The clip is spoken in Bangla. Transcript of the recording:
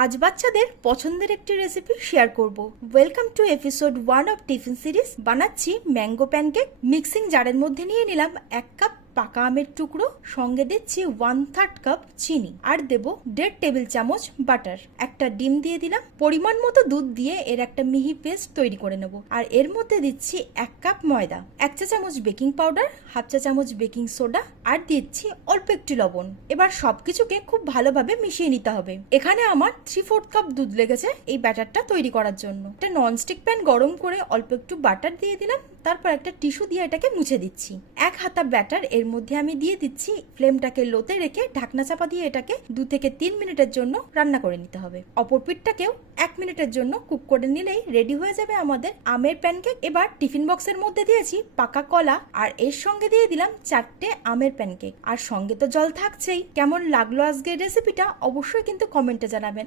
আজ বাচ্চাদের পছন্দের একটি রেসিপি শেয়ার করব। Welcome to episode 1 of tiffin series. বানাচ্ছি ম্যাঙ্গো প্যানকেক। মিক্সিং জারের মধ্যে নিয়ে নিলাম 1 কাপ পাকা আমের টুকরো, সঙ্গে দিচ্ছি 1/3 কাপ চিনি, আর দেব 1.5 টেবিল চামচ বাটার। একটা ডিম দিয়ে দিলাম। পরিমাণ মতো দুধ দিয়ে এর একটা মিহি পেস্ট তৈরি করে নেব। আর এর মধ্যে দিচ্ছি 1 কাপ ময়দা, 1 চা চামচ বেকিং পাউডার, 1/2 চা চামচ বেকিং সোডা, আর দিচ্ছি অল্প একটু লবণ। এবার সবকিছুকে খুব ভালোভাবে মিশিয়ে নিতে হবে। এখানে আমার 3/4 কাপ দুধ লেগেছে এই ব্যাটারটা তৈরি করার জন্য। একটা ননস্টিক প্যান গরম করে অল্প একটু বাটার দিয়ে দিলাম, তারপর একটা টিস্যু দিয়ে এটাকে মুছে দিচ্ছি। 1 হাতা ব্যাটার এর মধ্যে আমি দিয়ে দিচ্ছি। ফ্লেমটাকে লোতে রেখে ঢাকনা চাপা দিয়ে এটাকে 2 থেকে 3 মিনিটের জন্য রান্না করে নিতে হবে। অপর পিঠটাকেও 1 মিনিটের জন্য কুক করে নিলেই রেডি হয়ে যাবে আমাদের আমের প্যানকেক। এবার টিফিন বক্সের মধ্যে দিয়েছি পাকা কলা, আর এর সঙ্গে দিয়ে দিলাম 4টে আমের প্যানকেক। আর সঙ্গে তো জল থাকছেই। কেমন লাগলো আজকের রেসিপিটা অবশ্যই কিন্তু কমেন্টে জানাবেন।